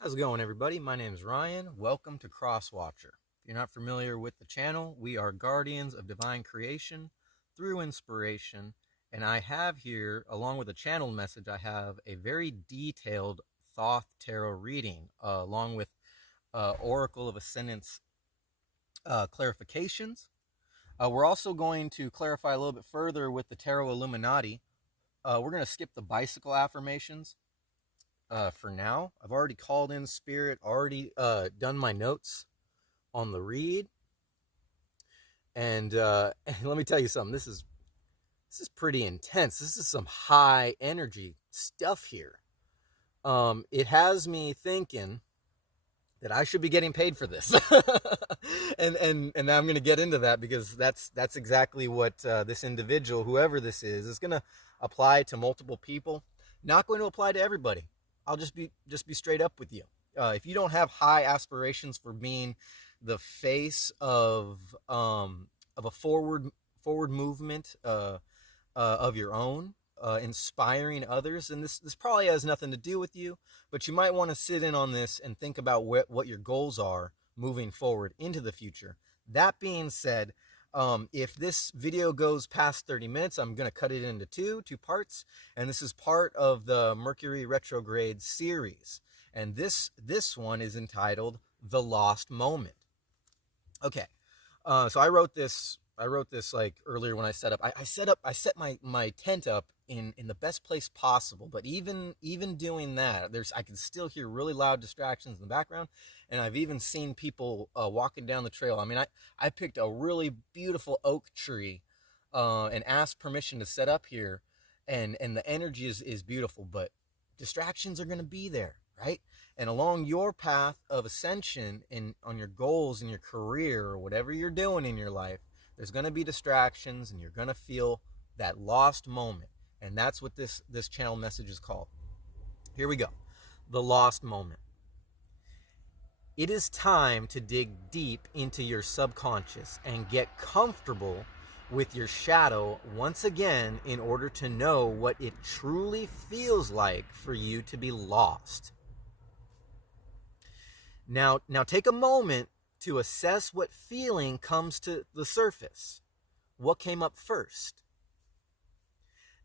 How's it going, everybody? My name is Ryan. Welcome to Crosswatcher. If you're not familiar with the channel, we are guardians of divine creation through inspiration. And I have here, along with a channel message, I have a very detailed Thoth Tarot reading, along with Oracle of Ascendance clarifications. We're also going to clarify a little bit further with the Tarot Illuminati. We're going to skip the bicycle affirmations for now. I've already called in spirit, already done my notes on the read, and let me tell you something. This is pretty intense. This is some high energy stuff here. It has me thinking that I should be getting paid for this, and I'm going to get into that because that's exactly what this individual, whoever this is going to apply to multiple people. Not going to apply to everybody. I'll just be straight up with you. If you don't have high aspirations for being the face of a forward movement of your own, inspiring others, and this probably has nothing to do with you, but you might want to sit in on this and think about what your goals are moving forward into the future. That being said, if this video goes past 30 minutes, I'm going to cut it into two parts, and this is part of the Mercury retrograde series, and this one is entitled The Lost Moment. Okay, so I wrote this like earlier when I set up. I set my tent up in the best place possible, but even doing that, I can still hear really loud distractions in the background, and I've even seen people walking down the trail. I mean, I picked a really beautiful oak tree and asked permission to set up here, and the energy is beautiful, but distractions are going to be there, right? And along your path of ascension on your goals in your career or whatever you're doing in your life, there's going to be distractions, and you're going to feel that lost moment. And that's what this channel message is called. Here we go. The lost moment. It is time to dig deep into your subconscious and get comfortable with your shadow once again in order to know what it truly feels like for you to be lost. Now take a moment to assess what feeling comes to the surface. What came up first?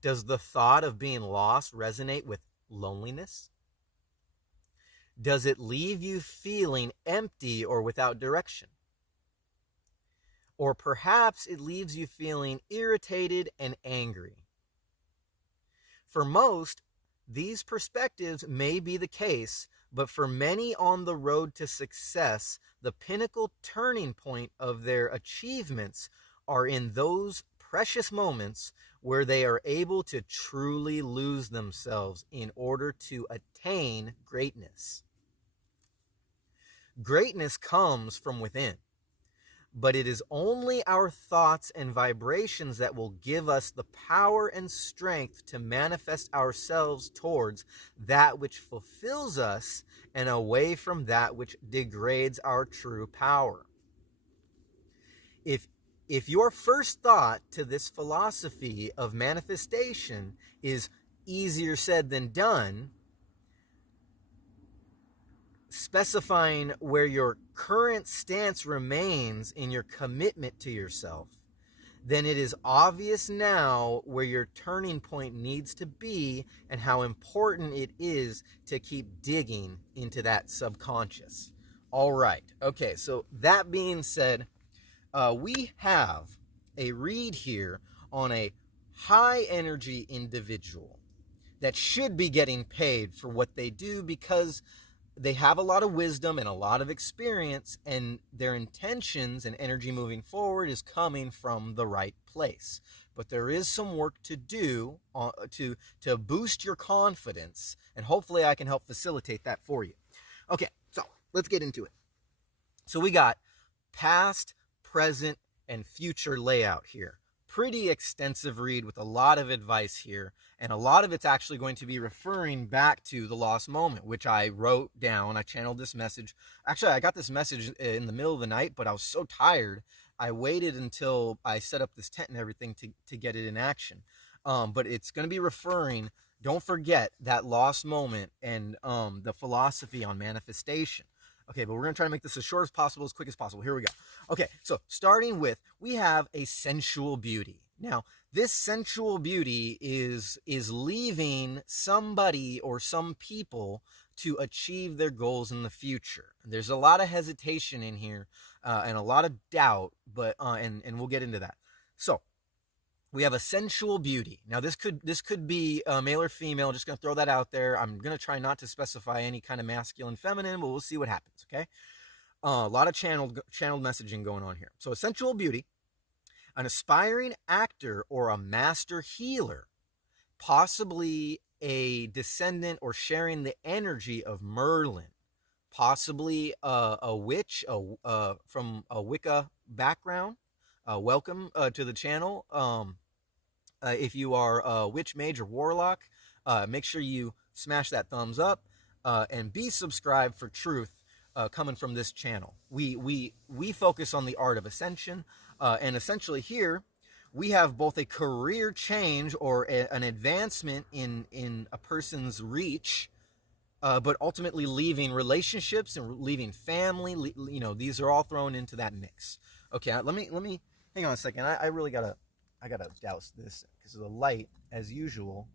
Does the thought of being lost resonate with loneliness? Does it leave you feeling empty or without direction? Or perhaps it leaves you feeling irritated and angry. For most, these perspectives may be the case, but for many on the road to success, the pinnacle turning point of their achievements are in those precious moments where they are able to truly lose themselves in order to attain greatness. Greatness comes from within, but it is only our thoughts and vibrations that will give us the power and strength to manifest ourselves towards that which fulfills us and away from that which degrades our true power. If your first thought to this philosophy of manifestation is easier said than done, specifying where your current stance remains in your commitment to yourself, then it is obvious now where your turning point needs to be and how important it is to keep digging into that subconscious. All right. Okay, so that being said, we have a read here on a high energy individual that should be getting paid for what they do because they have a lot of wisdom and a lot of experience, and their intentions and energy moving forward is coming from the right place. But there is some work to do to boost your confidence, and hopefully I can help facilitate that for you. Okay, so let's get into it. So we got past, present, and future layout here. Pretty extensive read with a lot of advice here, and a lot of it's actually going to be referring back to the lost moment, which I wrote down. I channeled this message. Actually, I got this message in the middle of the night, but I was so tired, I waited until I set up this tent and everything to get it in action. But it's going to be referring Don't forget that lost moment and the philosophy on manifestation. Okay, but we're going to try to make this as short as possible, as quick as possible. Here we go. Okay, so starting with, we have a sensual beauty. Now, this sensual beauty is leaving somebody or some people to achieve their goals in the future. There's a lot of hesitation in here and a lot of doubt, but and we'll get into that. So we have a sensual beauty. Now this could be male or female. Just going to throw that out there. I'm going to try not to specify any kind of masculine, feminine, but we'll see what happens. Okay, a lot of channeled messaging going on here. So a sensual beauty, an aspiring actor or a master healer, possibly a descendant or sharing the energy of Merlin, possibly a witch from a Wicca background. Welcome to the channel. If you are a witch, mage, or warlock, make sure you smash that thumbs up and be subscribed for truth coming from this channel. We focus on the art of ascension, and essentially here we have both a career change or an advancement in a person's reach, but ultimately leaving relationships and leaving family. You know, these are all thrown into that mix. Okay, let me hang on a second. I really gotta douse this because the light, as usual,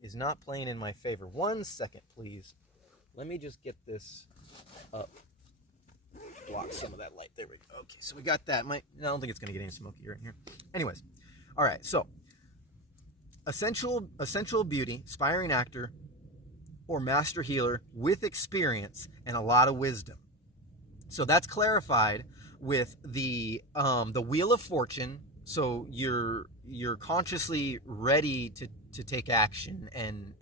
is not playing in my favor. 1 second, please. Let me just get this up. Block some of that light. There we go. Okay, so we got that. I don't think it's gonna get any smoky right here. Anyways, all right. So, a sensual beauty, aspiring actor, or master healer with experience and a lot of wisdom. So that's clarified with the Wheel of Fortune. So you're consciously ready to take action, and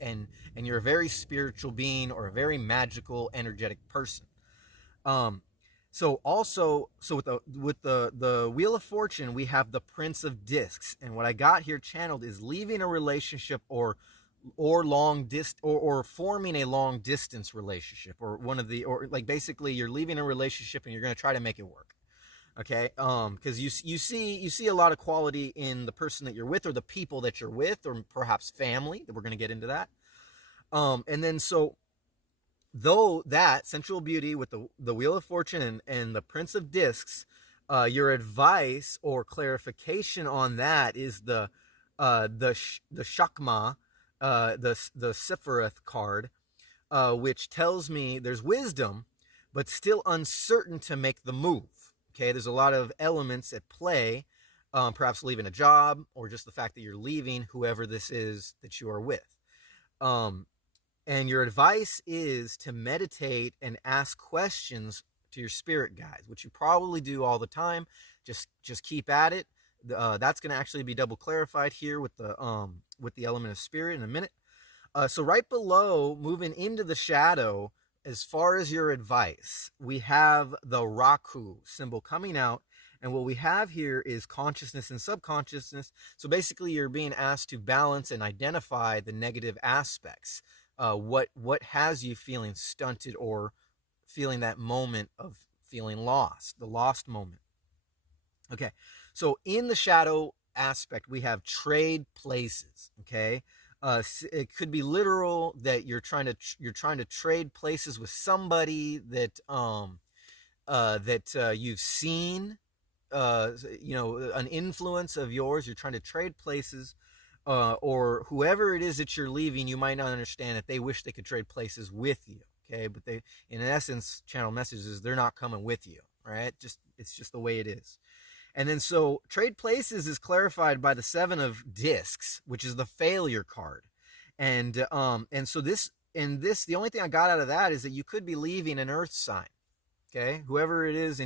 you're a very spiritual being or a very magical, energetic person. So with the Wheel of Fortune, we have the Prince of Discs, and what I got here channeled is leaving a relationship or forming a long distance relationship, or basically you're leaving a relationship and you're going to try to make it work. Okay, because you see a lot of quality in the person that you're with, or the people that you're with, or perhaps family. That we're going to get into that. And then so, though that sensual beauty with the Wheel of Fortune and the Prince of Discs, your advice or clarification on that is the Shakma, the Sephiroth card, which tells me there's wisdom, but still uncertain to make the move. Okay, there's a lot of elements at play, perhaps leaving a job, or just the fact that you're leaving whoever this is that you are with. And your advice is to meditate and ask questions to your spirit guides, which you probably do all the time. Just keep at it. That's going to actually be double clarified here with the element of spirit in a minute. So right below, moving into the shadow, as far as your advice, we have the Raku symbol coming out. And what we have here is consciousness and subconsciousness. So basically, you're being asked to balance and identify the negative aspects. What has you feeling stunted or feeling that moment of feeling lost, the lost moment. Okay, so in the shadow aspect, we have trade places. Okay. It could be literal that you're trying to trade places with somebody that you've seen, an influence of yours. You're trying to trade places, or whoever it is that you're leaving, you might not understand that they wish they could trade places with you. Okay, but they, in essence, channel messages, they're not coming with you. Right? It's just the way it is. And then so trade places is clarified by the 7 of Discs, which is the failure card. And so the only thing I got out of that is that you could be leaving an earth sign. Okay, whoever it is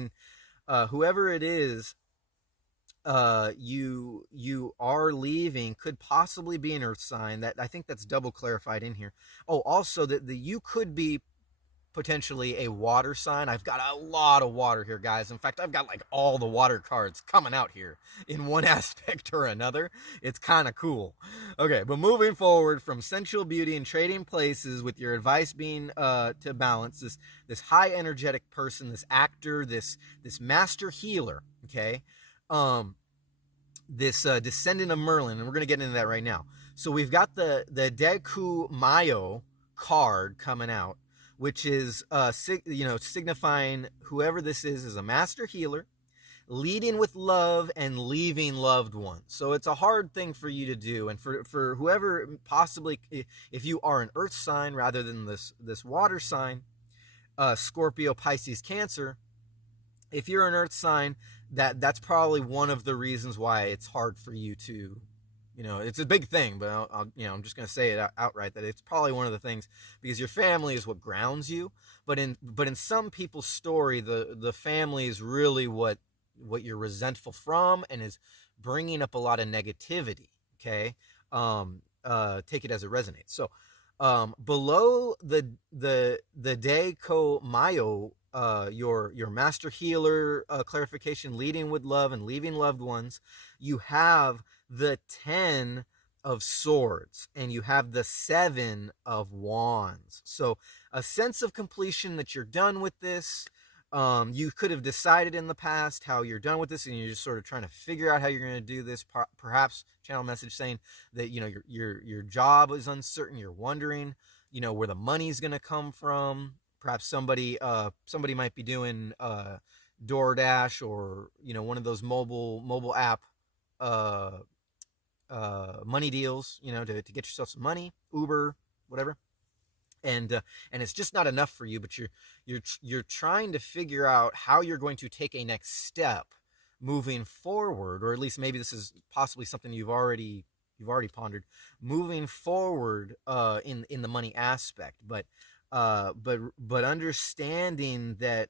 you are leaving could possibly be an earth sign. That I think that's double clarified in here. Oh, also that you could be potentially a water sign. I've got a lot of water here, guys. In fact, I've got like all the water cards coming out here in one aspect or another. It's kind of cool. Okay, but moving forward from sensual beauty and trading places, with your advice being to balance this high energetic person, this actor, this master healer. Okay, this descendant of Merlin, and we're going to get into that right now. So we've got the Deku Mayo card coming out, which is signifying whoever this is a master healer, leading with love and leaving loved ones. So it's a hard thing for you to do, and for whoever, possibly if you are an earth sign rather than this water sign, Scorpio, Pisces, Cancer. If you're an earth sign, that's probably one of the reasons why it's hard for you to, it's a big thing, but I'm just going to say it outright, that it's probably one of the things, because your family is what grounds you. But in some people's story, the family is really what you're resentful from, and is bringing up a lot of negativity. Okay. Take it as it resonates. So, below the Deiko Mayo, your master healer clarification, leading with love and leaving loved ones, you have the 10 of swords, and you have the 7 of wands. So a sense of completion, that you're done with this. You could have decided in the past how you're done with this, and you're just sort of trying to figure out how you're going to do this. Perhaps channel message saying that your job is uncertain. You're wondering where the money's going to come from. Perhaps somebody might be doing DoorDash, or one of those mobile app money deals, to get yourself some money, Uber, whatever. And it's just not enough for you, but you're trying to figure out how you're going to take a next step moving forward, or at least maybe this is possibly something you've already pondered, moving forward in the money aspect. But understanding that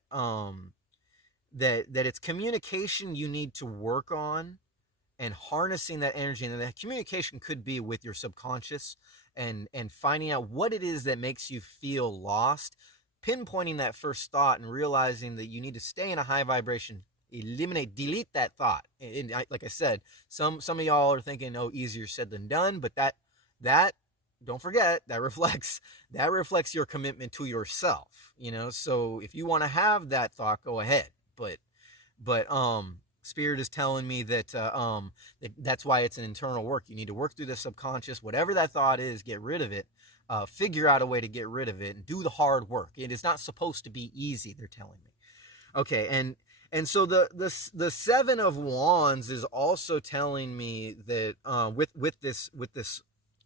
that it's communication you need to work on, and harnessing that energy, and that communication could be with your subconscious, and finding out what it is that makes you feel lost, pinpointing that first thought, and realizing that you need to stay in a high vibration, delete that thought. And like I said, some of y'all are thinking, oh, easier said than done, but that don't forget, that reflects your commitment to yourself. So if you want to have that thought, go ahead, but Spirit is telling me that that's why it's an internal work. You need to work through the subconscious. Whatever that thought is, get rid of it. Figure out a way to get rid of it, and do the hard work. It is not supposed to be easy, they're telling me. Okay, and so the 7 of Wands is also telling me that with this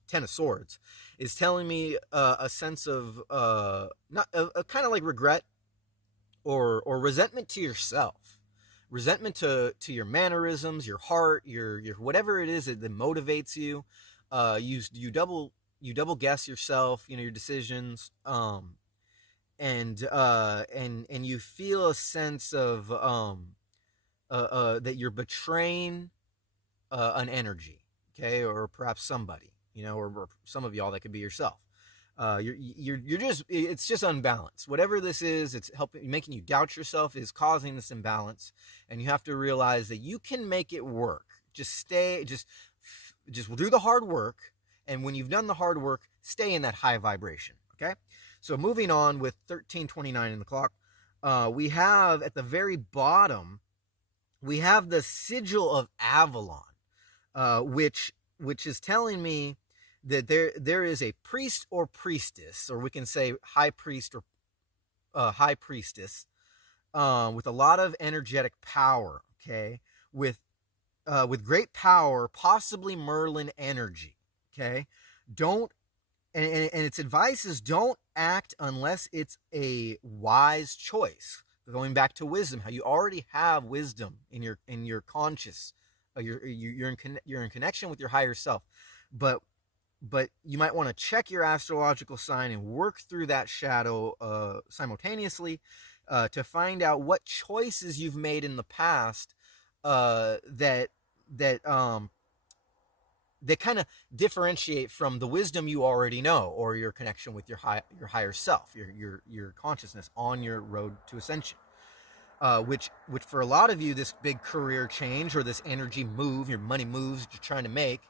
10 of Swords, is telling me a sense of not a kind of like regret or resentment to yourself. Resentment to your mannerisms, your heart, your whatever it is that motivates you. You double guess yourself, your decisions, and you feel a sense of that you're betraying an energy, okay, or perhaps somebody, or some of y'all, that could be yourself. You're just, it's just unbalanced. Whatever this is, it's making you doubt yourself, is causing this imbalance, and you have to realize that you can make it work. Just do the hard work, and when you've done the hard work, stay in that high vibration. Okay, so moving on with 1329 in the clock, we have at the very bottom, we have the Sigil of Avalon, which is telling me that there is a priest or priestess, or we can say high priest or high priestess, with a lot of energetic power, okay, with great power, possibly Merlin energy, okay. And its advice is, don't act unless it's a wise choice. Going back to wisdom, how you already have wisdom in your conscious, you're in connection with your higher self, but you might want to check your astrological sign and work through that shadow simultaneously to find out what choices you've made in the past that kind of differentiate from the wisdom you already know, or your connection with your higher self, your consciousness on your road to ascension. Which for a lot of you, this big career change, or this energy move, your money moves that you're trying to make,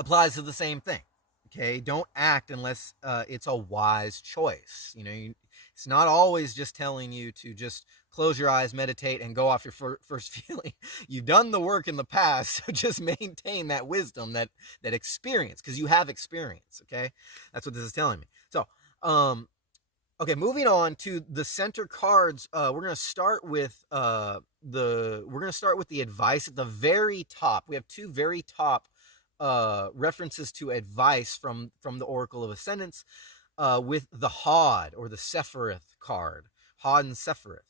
applies to the same thing. Okay, don't act unless it's a wise choice. It's not always just telling you to just close your eyes, meditate, and go off your first feeling. You've done the work in the past, so just maintain that wisdom, that experience, because you have experience. Okay, that's what this is telling me. So, okay, moving on to the center cards. We're gonna start with the advice at the very top. We have two very top references to advice from the Oracle of Ascendance, with the Hod, or the Sephiroth card, Hod and Sephiroth.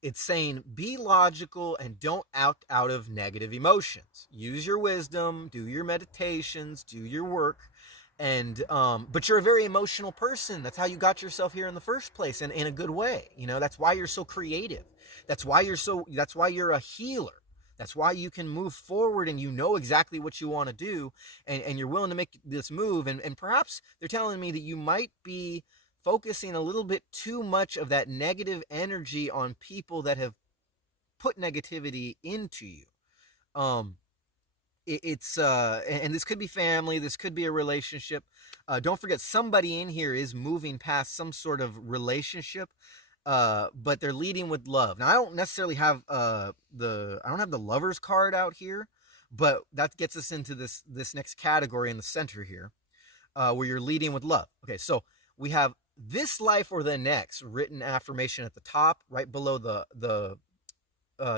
It's saying, be logical and don't act out of negative emotions. Use your wisdom, do your meditations, do your work, and but you're a very emotional person. That's how you got yourself here in the first place, and in a good way. That's why you're so creative. That's why you're a healer. That's why you can move forward, and you know exactly what you want to do, and you're willing to make this move. And perhaps they're telling me that you might be focusing a little bit too much of that negative energy on people that have put negativity into you. It's and this could be family, this could be a relationship. Don't forget, somebody in here is moving past some sort of relationship, but they're leading with love. Now, I don't necessarily have I don't have the Lovers card out here, but that gets us into this next category in the center here, where you're leading with love. Okay, so we have this life or the next written affirmation at the top, right below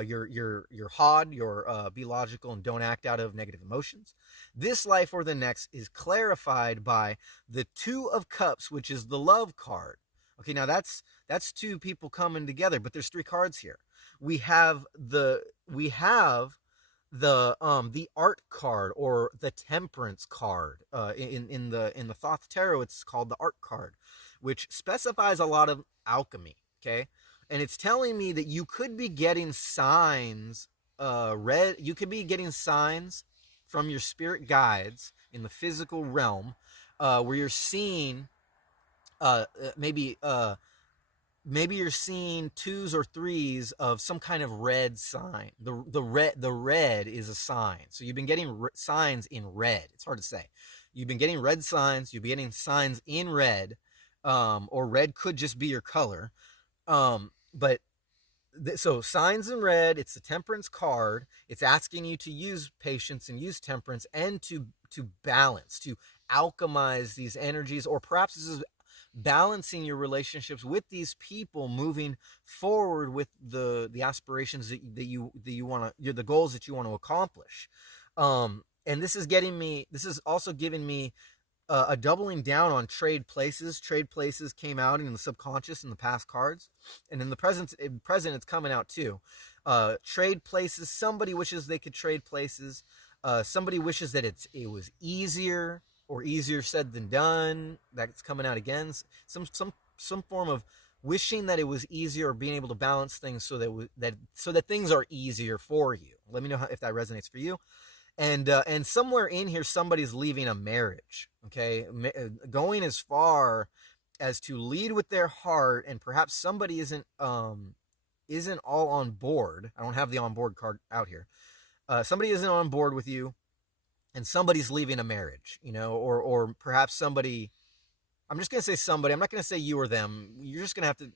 your Hod, your be logical and don't act out of negative emotions. This life or the next is clarified by the Two of Cups, which is the love card. Okay, now that's two people coming together, but there's three cards here. We have the art card, or the temperance card. In the Thoth Tarot, it's called the art card, which specifies a lot of alchemy. Okay, and it's telling me that you could be getting signs, you could be getting signs from your spirit guides in the physical realm, where you're seeing, maybe you're seeing twos or threes of some kind of red sign. The red is a sign. So you've been getting signs in red. It's hard to say. You've been getting red signs. You've been getting signs in red, or red could just be your color. So signs in red. It's the temperance card. It's asking you to use patience and use temperance, and to balance, to alchemize these energies, or perhaps this is balancing your relationships with these people, moving forward with the aspirations that you want to, the goals that you want to accomplish. And this is also giving me a doubling down on trade places. Trade places came out in the subconscious in the past cards, and in the present it's coming out too. Trade places. Somebody wishes they could trade places. Somebody wishes that it was easier, or easier said than done. That's coming out again. Some form of wishing that it was easier, or being able to balance things so that things are easier for you. Let me know if that resonates for you. And somewhere in here, somebody's leaving a marriage. Okay, going as far as to lead with their heart, and perhaps somebody isn't all on board. I don't have the on board card out here. Somebody isn't on board with you, and somebody's leaving a marriage, or perhaps somebody, I'm just going to say somebody, I'm not going to say you or them. You're just going to have to,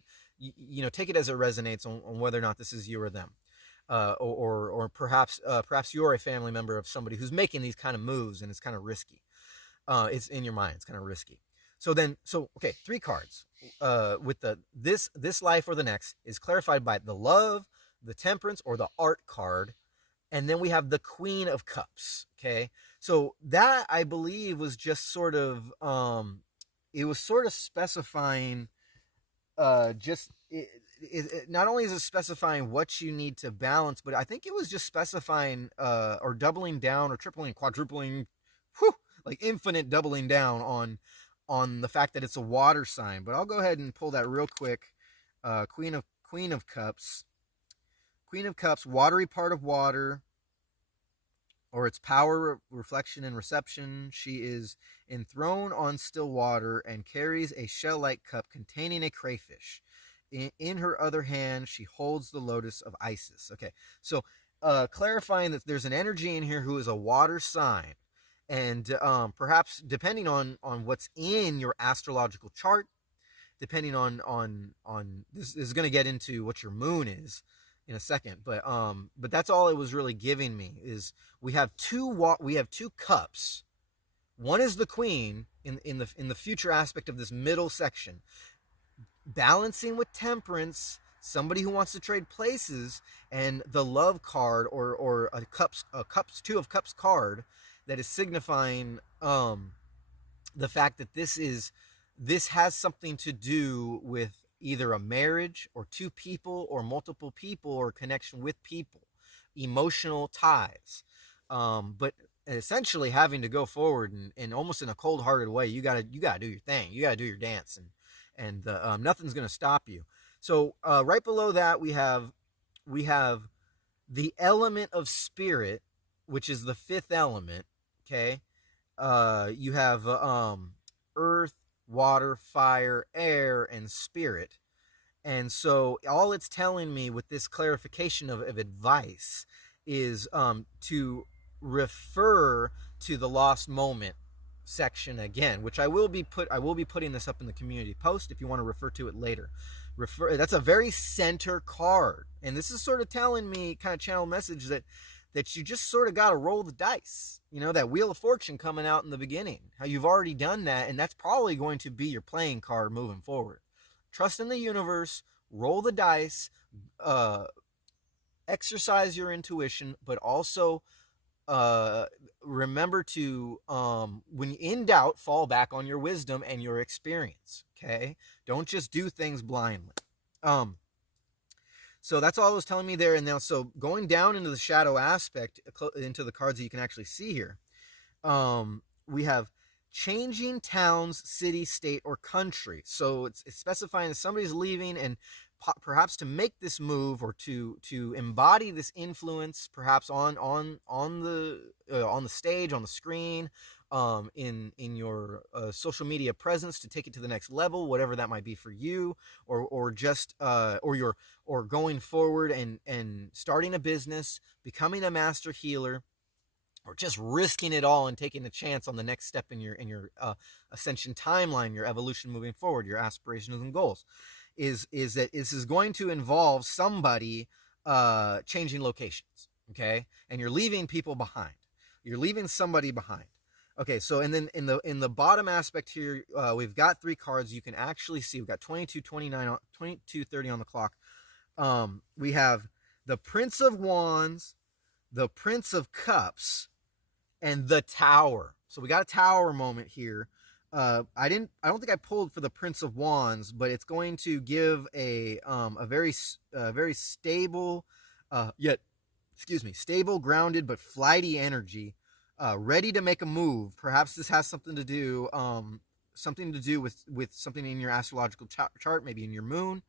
take it as it resonates on whether or not this is you or them. Or perhaps you're a family member of somebody who's making these kind of moves, and it's kind of risky. It's in your mind. It's kind of risky. So okay, three cards, with this life or the next is clarified by the love, the temperance, or the art card. And then we have the Queen of Cups. Okay, so that, I believe, was just sort of, it was sort of specifying, not only is it specifying what you need to balance, but I think it was just specifying, or doubling down, or tripling, quadrupling, like infinite doubling down on the fact that it's a water sign. But I'll go ahead and pull that real quick. Queen of Cups. Queen of Cups, watery part of water, or its power, reflection, and reception. She is enthroned on still water and carries a shell-like cup containing a crayfish. In her other hand, she holds the lotus of Isis. Okay, so clarifying that there's an energy in here who is a water sign. And perhaps, depending on what's in your astrological chart, depending on this is going to get into what your moon is in a second, but that's all it was really giving me is we have two cups. One is the queen in the future aspect of this middle section, balancing with temperance, somebody who wants to trade places, and the love card or a two of cups card that is signifying the fact that this has something to do with either a marriage or two people or multiple people or connection with people, emotional ties. But essentially having to go forward and almost in a cold-hearted way, you gotta do your thing, you gotta do your dance, and nothing's gonna stop you. So right below that we have the element of spirit, which is the fifth element. Okay, you have earth, water, fire, air, and spirit. And so all it's telling me with this clarification of advice is to refer to the lost moment section again, which I will be putting this up in the community post if you want to refer to it later. That's a very center card, and this is sort of telling me, kind of channel message, that you just sort of got to roll the dice. You know, that Wheel of Fortune coming out in the beginning, how you've already done that, and that's probably going to be your playing card moving forward. Trust in the universe, roll the dice, exercise your intuition, but also remember to, when in doubt, fall back on your wisdom and your experience. Okay? Don't just do things blindly. So that's all it was telling me there. And now, so going down into the shadow aspect, into the cards that you can actually see here, we have changing towns, city, state, or country. So it's specifying that somebody's leaving, and perhaps to make this move or to embody this influence, perhaps on the stage, on the screen, in your social media presence, to take it to the next level, whatever that might be for you, or just or going forward and starting a business, becoming a master healer, or just risking it all and taking a chance on the next step in your ascension timeline, your evolution moving forward, your aspirations and goals, is that this is going to involve somebody changing locations, okay? And you're leaving people behind. You're leaving somebody behind. Okay, so and then in the bottom aspect here, we've got three cards you can actually see. We've got 22:30 on the clock. We have the Prince of Wands, the Prince of Cups, and the Tower. So we got a Tower moment here. I don't think I pulled for the Prince of Wands, but it's going to give a very stable, stable, grounded, but flighty energy, ready to make a move. Perhaps this has something to do with something in your astrological chart, maybe in your moon,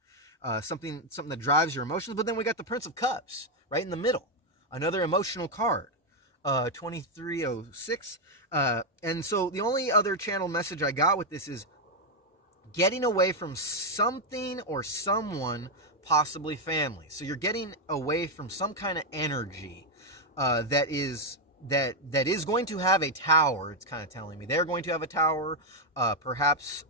something that drives your emotions. But then we got the Prince of Cups right in the middle, another emotional card. 2306. And so the only other channel message I got with this is getting away from something or someone, possibly family. So you're getting away from some kind of energy that is going to have a tower. It's kind of telling me they're going to have a tower. Perhaps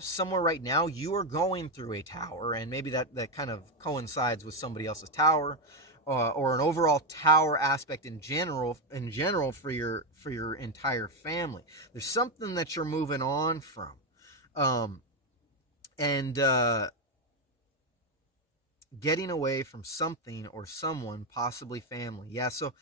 somewhere right now you are going through a tower, and maybe that kind of coincides with somebody else's tower. Or an overall tower aspect in general for your entire family. There's something that you're moving on from, and getting away from something or someone, possibly family. Yeah. So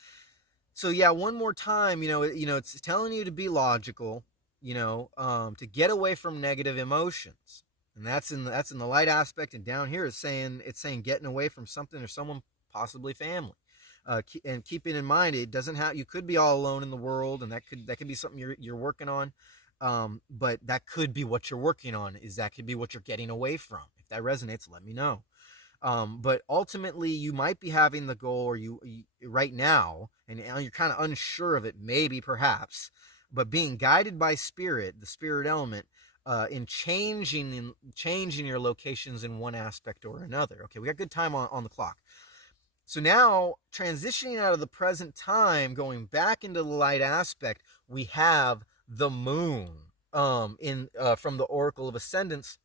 yeah. One more time, it's telling you to be logical, to get away from negative emotions, and that's in the light aspect. And down here it's saying getting away from something or someone, possibly family, and keeping in mind it doesn't have. You could be all alone in the world, and that could be something you're working on. But that could be what you're working on. That could be what you're getting away from. If that resonates, let me know. But ultimately, you might be having the goal, or you right now, and you're kind of unsure of it, maybe, perhaps, but being guided by spirit, the spirit element, in changing your locations in one aspect or another. Okay, we got good time on the clock. So now, transitioning out of the present time, going back into the light aspect, we have the moon from the Oracle of Ascendance,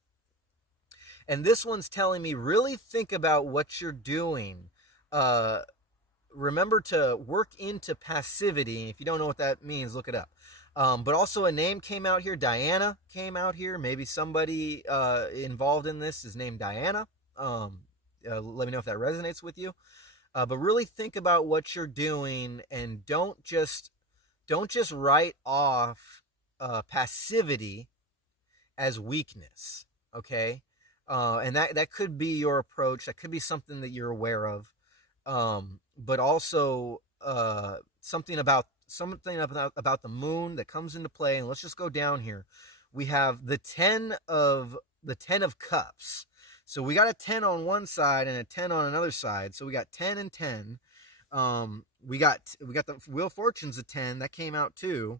And this one's telling me really think about what you're doing. Uh, Remember to work into passivity. If you don't know what that means, look it up. But also a name came out here. Diana came out here. Maybe somebody involved in this is named Diana. Let me know if that resonates with you. But really think about what you're doing, and don't just write off passivity as weakness. Okay, and that could be your approach. That could be something that you're aware of. But also something about the moon that comes into play. And let's just go down here. We have the 10 of cups. So we got a 10 on one side and a 10 on another side. So we got 10 and 10. We got the Wheel of Fortune's a 10 that came out too.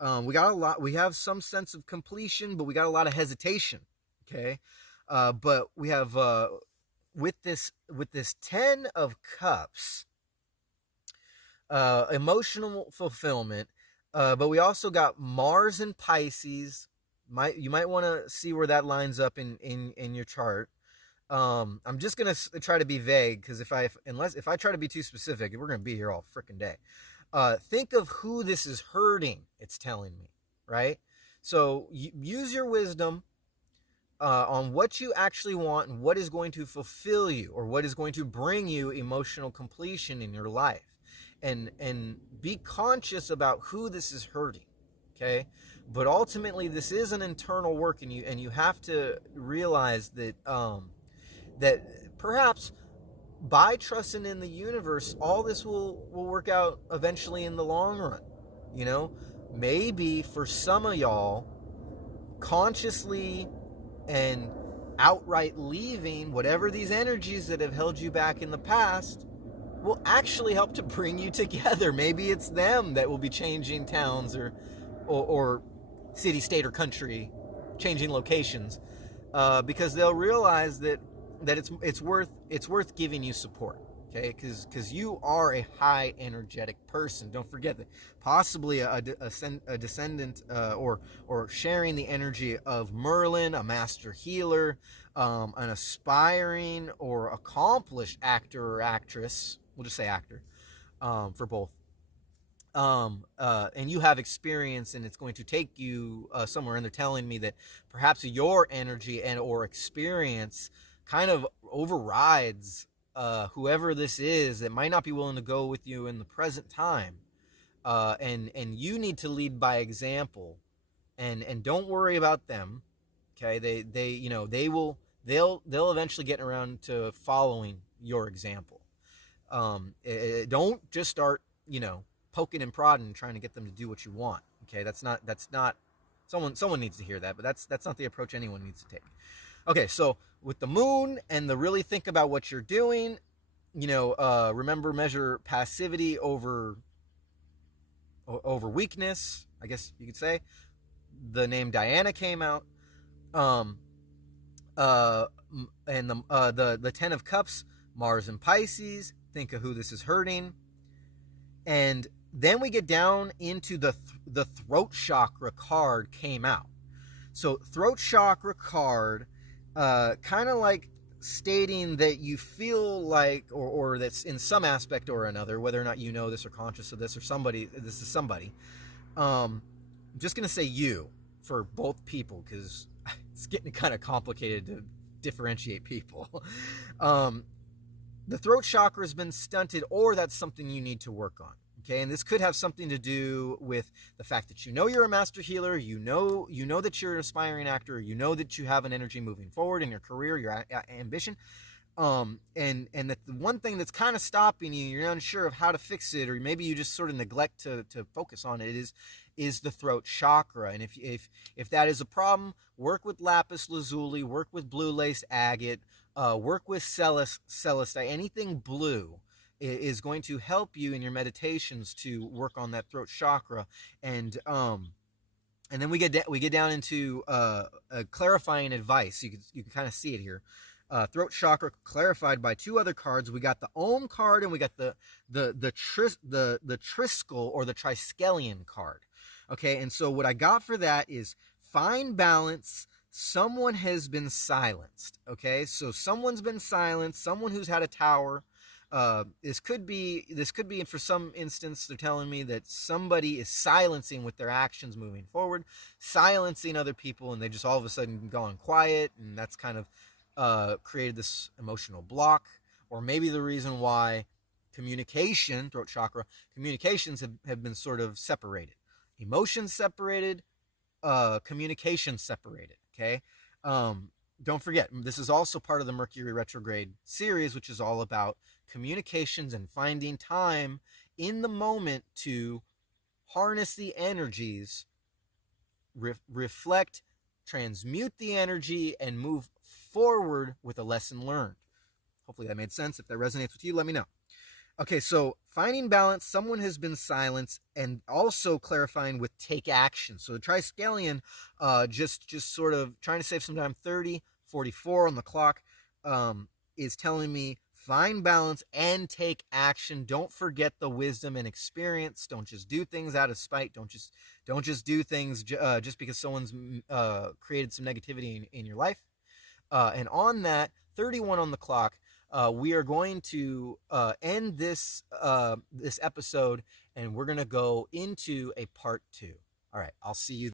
We got a lot. We have some sense of completion, but we got a lot of hesitation. Okay, but we have with this 10 of cups, emotional fulfillment, but we also got Mars and Pisces. You might want to see where that lines up in your chart. I'm just gonna try to be vague, because if I try to be too specific, we're gonna be here all freaking day. Think of who this is hurting. It's telling me, right? So use your wisdom on what you actually want and what is going to fulfill you, or what is going to bring you emotional completion in your life, and be conscious about who this is hurting. Okay, but ultimately this is an internal work, and you have to realize that that perhaps by trusting in the universe, all this will work out eventually in the long run. Maybe for some of y'all, consciously and outright leaving whatever these energies that have held you back in the past will actually help to bring you together. Maybe it's them that will be changing towns or city, state, or country, changing locations, because they'll realize that it's worth giving you support. Okay, because you are a high energetic person. Don't forget that. Possibly a descendant, or sharing the energy of Merlin, a master healer, an aspiring or accomplished actor or actress. We'll just say actor, for both. And you have experience, and it's going to take you somewhere. And they're telling me that perhaps your energy and or experience kind of overrides whoever this is that might not be willing to go with you in the present time, and you need to lead by example, and don't worry about them. Okay, they'll eventually get around to following your example. Don't just start poking and prodding, trying to get them to do what you want. Okay, that's not someone needs to hear that, but that's not the approach anyone needs to take. Okay, so with the moon and the really think about what you're doing, remember, measure passivity over weakness, I guess you could say. The name Diana came out. And the 10 of Cups, Mars and Pisces. Think of who this is hurting. And then we get down into the throat chakra card came out. So throat chakra card, kind of like stating that you feel like, or that's in some aspect or another, whether or not you know this or conscious of this, or this is somebody. I'm just going to say you for both people, because it's getting kind of complicated to differentiate people. The throat chakra has been stunted, or that's something you need to work on. Okay, and this could have something to do with the fact that you're a master healer, you know that you're an aspiring actor, you know that you have an energy moving forward in your career, your ambition, and that the one thing that's kind of stopping you, you're unsure of how to fix it, or maybe you just sort of neglect to focus on it, is the throat chakra. And if that is a problem, work with lapis lazuli, work with blue lace agate, work with celestite, anything blue is going to help you in your meditations to work on that throat chakra. And then we get down into clarifying advice. You can kind of see it here. Throat chakra clarified by two other cards. We got the Om card, and we got the Triskel or the Triskelion card. Okay, and so what I got for that is find balance, someone has been silenced. Okay, so someone's been silenced. Someone who's had a tower. This could be, and for some instance, they're telling me that somebody is silencing with their actions moving forward, silencing other people, and they just all of a sudden gone quiet, and that's kind of created this emotional block, or maybe the reason why communication, throat chakra, communications have been sort of separated, emotions separated, communication separated. Okay. Don't forget, this is also part of the Mercury retrograde series, which is all about communications and finding time in the moment to harness the energies, reflect, transmute the energy, and move forward with a lesson learned. Hopefully that made sense. If that resonates with you, let me know. Okay, so finding balance, someone has been silenced, and also clarifying with take action. So the triskelion, just sort of trying to save some time, 30:44 on the clock, is telling me find balance and take action. Don't forget the wisdom and experience. Don't just do things out of spite. Don't just do things just because someone's created some negativity in your life. And on that, 31 on the clock, we are going to end this episode, and we're going to go into a part 2. All right, I'll see you